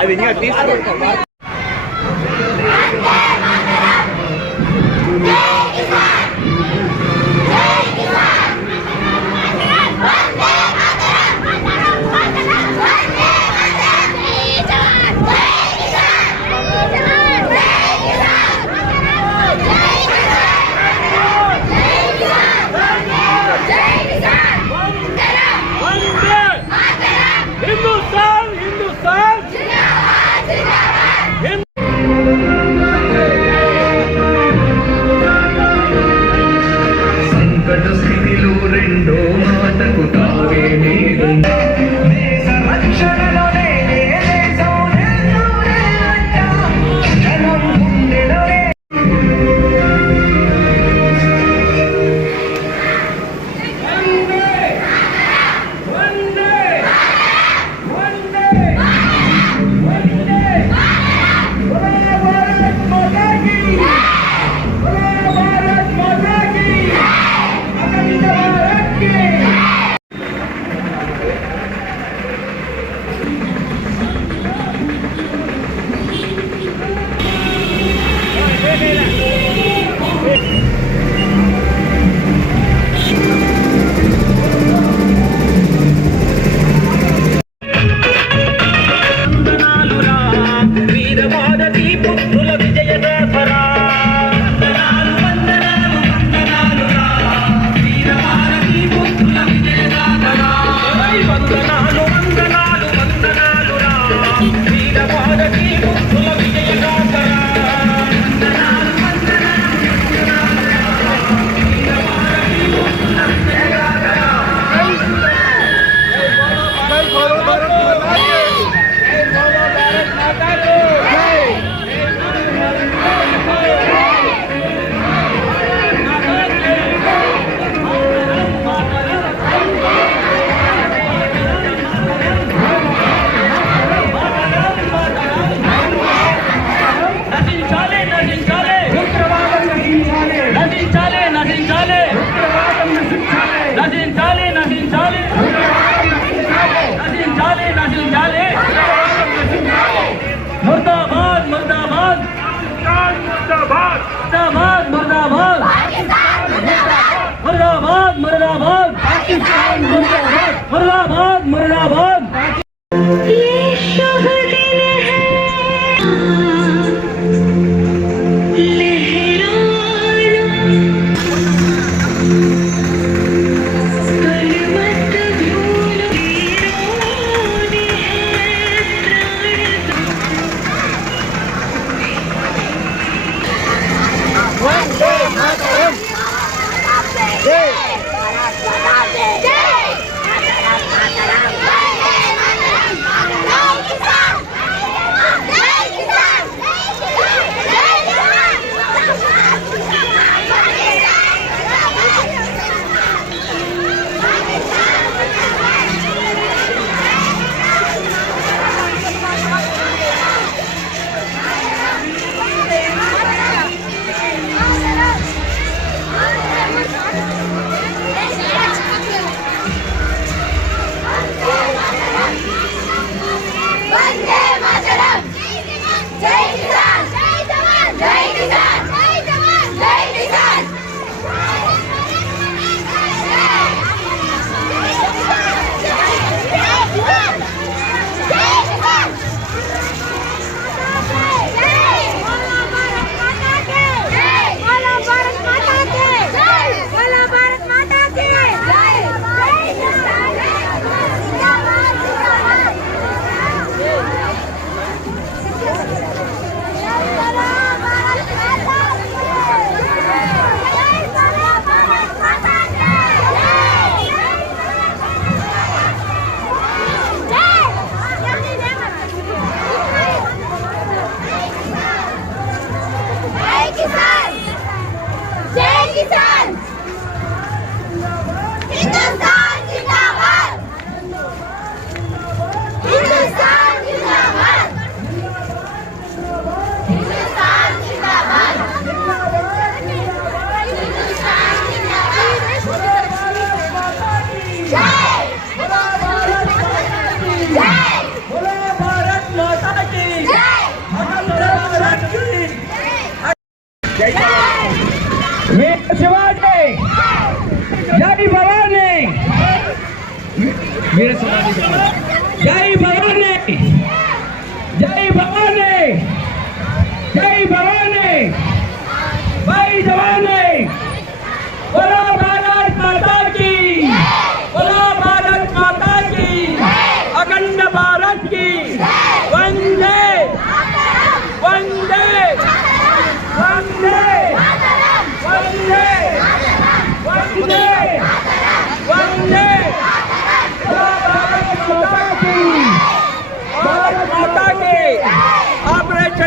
అది ఇంకా తీసుకుంటాం. हिंदुस्तान हिंदुस्तान जिंदाबाद जिंदाबाद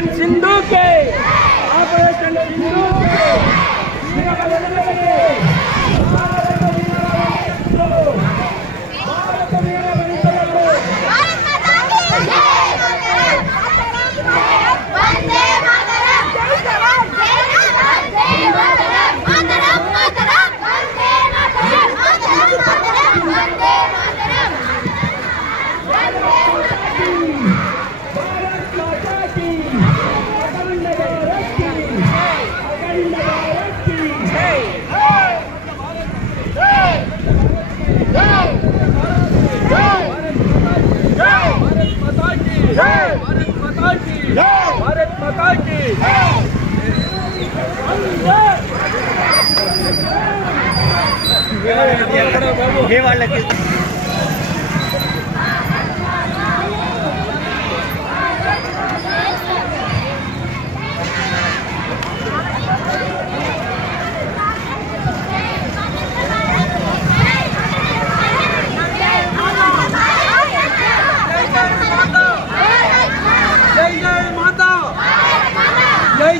ऑपरेशन सिंधु के ऑपरेशन सिंधु के भारत माता की हे వాళ్ళకి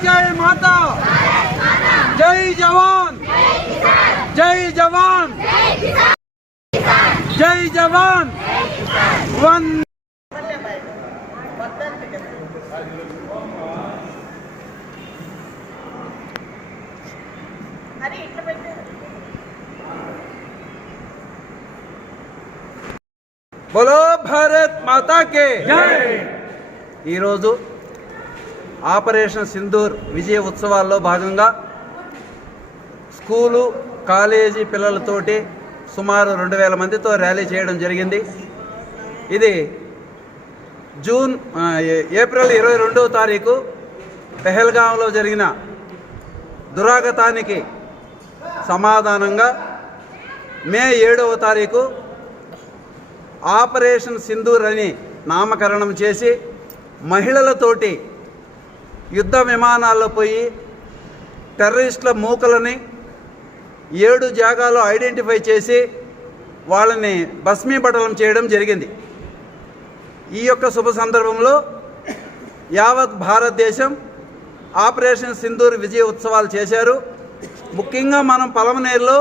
जय माता, जय जवान, जय जवान, जय जवान, वंदे। बोलो भारत माता के जय। ఆపరేషన్ సింధూర్ విజయ ఉత్సవాల్లో భాగంగా స్కూలు కాలేజీ పిల్లలతోటి సుమారు 2000 మందితో ర్యాలీ చేయడం జరిగింది. ఇది ఏప్రిల్ 22వ తారీఖు పెహల్గాంలో జరిగిన దురాగతానికి సమాధానంగా మే 7వ తారీఖు ఆపరేషన్ సింధూర్ అని నామకరణం చేసి మహిళలతోటి యుద్ధ విమానాల్లో పోయి టెర్రరిస్టుల మూకలని 7 జాగాలో ఐడెంటిఫై చేసి వాళ్ళని భస్మీపటలం చేయడం జరిగింది. ఈ యొక్క శుభ సందర్భంలో యావత్ భారతదేశం ఆపరేషన్ సింధూర్ విజయ ఉత్సవాలు చేశారు. ముఖ్యంగా మనం పలమనేరులో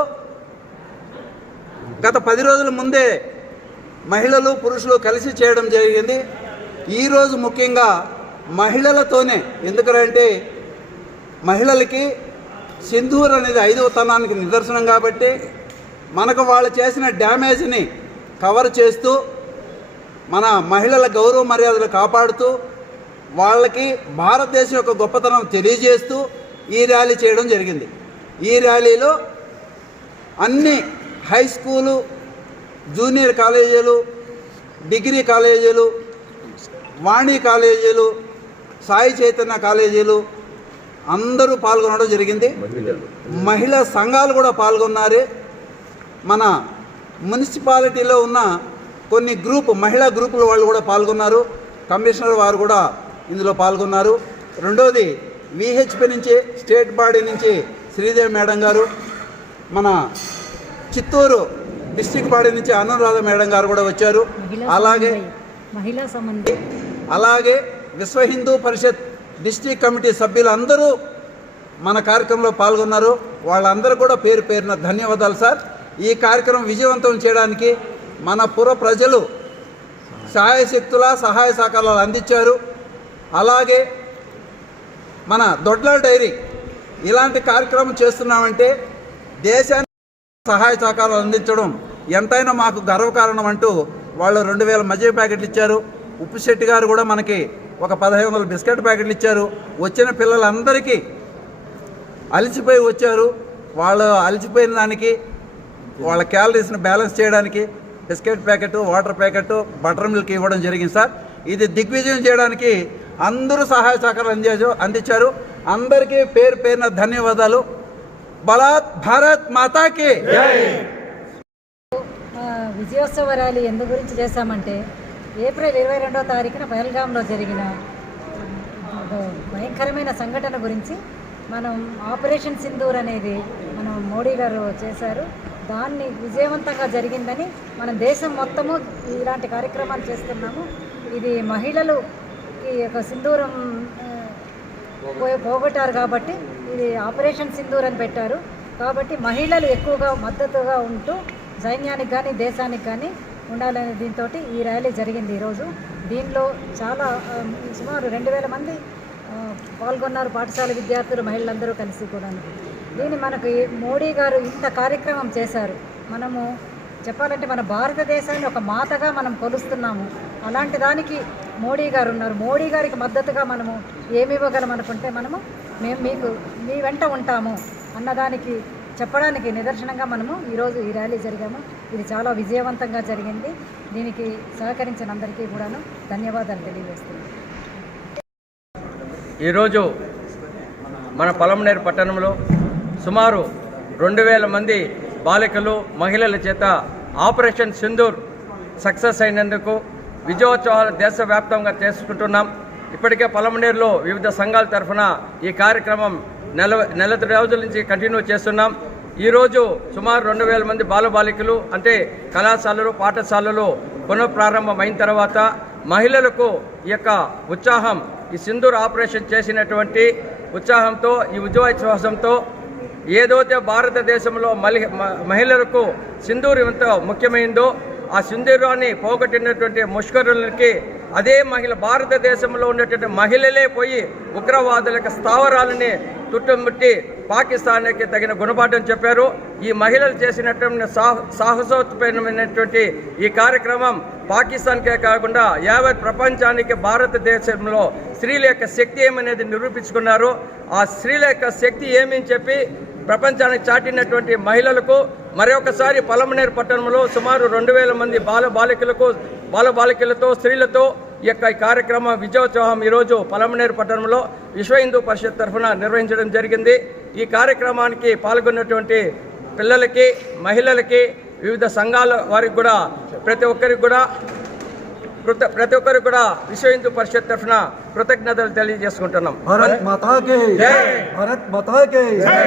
గత 10 రోజుల ముందే మహిళలు పురుషులు కలిసి చేయడం జరిగింది. ఈరోజు ముఖ్యంగా మహిళలతోనే, ఎందుకంటే మహిళలకి సింధూర్ అనేది 5వ తనానికి నిదర్శనం కాబట్టి మనకు వాళ్ళు చేసిన డ్యామేజ్ని కవర్ చేస్తూ మన మహిళల గౌరవ మర్యాదలు కాపాడుతూ వాళ్ళకి భారతదేశం యొక్క గొప్పతనం తెలియజేస్తూ ఈ ర్యాలీ చేయడం జరిగింది. ఈ ర్యాలీలో అన్ని హై స్కూలు, జూనియర్ కాలేజీలు, డిగ్రీ కాలేజీలు, వాణి కాలేజీలు, సాయి చైతన్య కాలేజీలు అందరూ పాల్గొనడం జరిగింది. మహిళా సంఘాలు కూడా పాల్గొన్నారు. మన మున్సిపాలిటీలో ఉన్న కొన్ని మహిళా గ్రూపుల వాళ్ళు కూడా పాల్గొన్నారు. కమిషనర్ వారు కూడా ఇందులో పాల్గొన్నారు. రెండోది విహెచ్పి నుంచి, స్టేట్ బాడీ నుంచి శ్రీదేవి మేడం గారు, మన చిత్తూరు డిస్ట్రిక్ట్ బాడీ నుంచి అనురాధ మేడం గారు కూడా వచ్చారు. అలాగే విశ్వ హిందూ పరిషత్ డిస్ట్రిక్ట్ కమిటీ సభ్యులందరూ మన కార్యక్రమంలో పాల్గొన్నారు. వాళ్ళందరూ కూడా పేరు పేరున ధన్యవాదాలు సార్. ఈ కార్యక్రమం విజయవంతం చేయడానికి మన పుర ప్రజలు సహాయశక్తుల సహాయ సహకారాలు అందించారు. అలాగే మన దొడ్ల డైరీ ఇలాంటి కార్యక్రమం చేస్తున్నామంటే దేశానికి సహాయ సహకారాలు అందించడం ఎంతైనా మాకు గర్వకారణం అంటూ వాళ్ళు 2000 మజ్జిగ ప్యాకెట్లు ఇచ్చారు. ఉప్పుశెట్టి గారు కూడా మనకి ఒక 1500 బిస్కెట్ ప్యాకెట్లు ఇచ్చారు. వచ్చిన పిల్లలందరికీ అలసిపోయి వచ్చారు. వాళ్ళు అలసిపోయిన దానికి వాళ్ళ క్యాలరీస్ని బ్యాలెన్స్ చేయడానికి biscuit packet, water packet, butter milk ఇవ్వడం జరిగింది సార్. ఇది దిగ్విజయం చేయడానికి అందరూ సహాయ సహకారాలు అందించారు. అందరికీ పేరు పేరున ధన్యవాదాలు. భారత్ మాతాకి విజయోత్సవ ర్యాలీ ఎందు గురించి చేశామంటే ఏప్రిల్ 22వ తారీఖున పహల్గాంలో జరిగిన భయంకరమైన సంఘటన గురించి మనం ఆపరేషన్ సింధూర్ అనేది మనం మోడీ గారు చేశారు. దాన్ని విజయవంతంగా జరిగిందని మన దేశం మొత్తము ఇలాంటి కార్యక్రమాలు చేస్తున్నాము. ఇది మహిళలుకి ఒక సింధూరం పోగొట్టారు. కాబట్టి ఇది ఆపరేషన్ సింధూర్ అని పెట్టారు. కాబట్టి మహిళలు ఎక్కువగా మద్దతుగా ఉంటూ సైన్యానికి కానీ దేశానికి కానీ ఉండాలనే దీంతో ఈ ర్యాలీ జరిగింది ఈరోజు. దీనిలో చాలా సుమారు 2000 మంది పాల్గొన్నారు, పాఠశాల విద్యార్థులు, మహిళలందరూ కలిసి కూడా. దీన్ని మనకి మోడీ గారు ఇంత కార్యక్రమం చేశారు. మనము చెప్పాలంటే మన భారతదేశాన్ని ఒక మాతగా మనం కొలుస్తున్నాము. అలాంటి దానికి మోడీ గారు ఉన్నారు. మోడీ గారికి మద్దతుగా మనము ఏమి ఇవ్వగలం అనుకుంటే మేము మీ వెంట ఉంటాము అన్నదానికి చెప్పడానికి నిదర్శనంగా మనము ఈరోజు ఈ ర్యాలీ జరిగాము. ఇది చాలా విజయవంతంగా జరిగింది. దీనికి సహకరించిన అందరికీ కూడాను ధన్యవాదాలు తెలియజేస్తున్నాను. ఈరోజు మన పలమనేరు పట్టణంలో సుమారు 2000 మంది బాలికలు మహిళల చేత ఆపరేషన్ సింధూర్ సక్సెస్ అయినందుకు విజయోత్సవాలు దేశవ్యాప్తంగా చేసుకుంటున్నాం. ఇప్పటికే పలమనేరులో వివిధ సంఘాల తరఫున ఈ కార్యక్రమం నెల రోజుల నుంచి కంటిన్యూ చేస్తున్నాం. ఈరోజు సుమారు 2000 మంది బాలబాలికలు అంటే కళాశాలలు పాఠశాలలు పునఃప్రారంభం అయిన తర్వాత మహిళలకు ఈ యొక్క ఉత్సాహం, ఈ సింధూర్ ఆపరేషన్ చేసినటువంటి ఉత్సాహంతో, ఈ ఉజ్వలశ్వాసంతో ఏదైతే భారతదేశంలో మహిళలకు సింధూర్ ఎంత ముఖ్యమైందో ఆ సింధూరాన్ని పోగొట్టినటువంటి ముష్కరులకి అదే భారతదేశంలో ఉన్నటువంటి మహిళలే పోయి ఉగ్రవాదులకు స్థావరాలని చుట్టుముట్టి పాకిస్తాన్కి తగిన గుణపాఠం చెప్పారు. ఈ మహిళలు చేసినటువంటి సాహసోత్పన్నమైనటువంటి ఈ కార్యక్రమం పాకిస్తాన్కే కాకుండా యావత్ ప్రపంచానికి భారతదేశంలో స్త్రీల యొక్క శక్తి ఏమనేది నిరూపించుకున్నారు. ఆ స్త్రీల యొక్క శక్తి ఏమని చెప్పి ప్రపంచానికి చాటినటువంటి మహిళలకు మరొకసారి పలమనేరు పట్టణంలో సుమారు 2000 మంది బాలబాలికలతో స్త్రీలతో ఈ యొక్క కార్యక్రమం విజయోత్సవం ఈరోజు పలమనేరు పట్టణంలో విశ్వ హిందూ పరిషత్ తరఫున నిర్వహించడం జరిగింది. ఈ కార్యక్రమానికి పాల్గొన్నటువంటి పిల్లలకి, మహిళలకి, వివిధ సంఘాల వారికి కూడా ప్రతి ఒక్కరికి కూడా విశ్వ హిందూ పరిషత్ తరఫున కృతజ్ఞతలు తెలియజేసుకుంటున్నాం. భారత్ మాతా కీ జై. భారత్ మాతా కీ జై.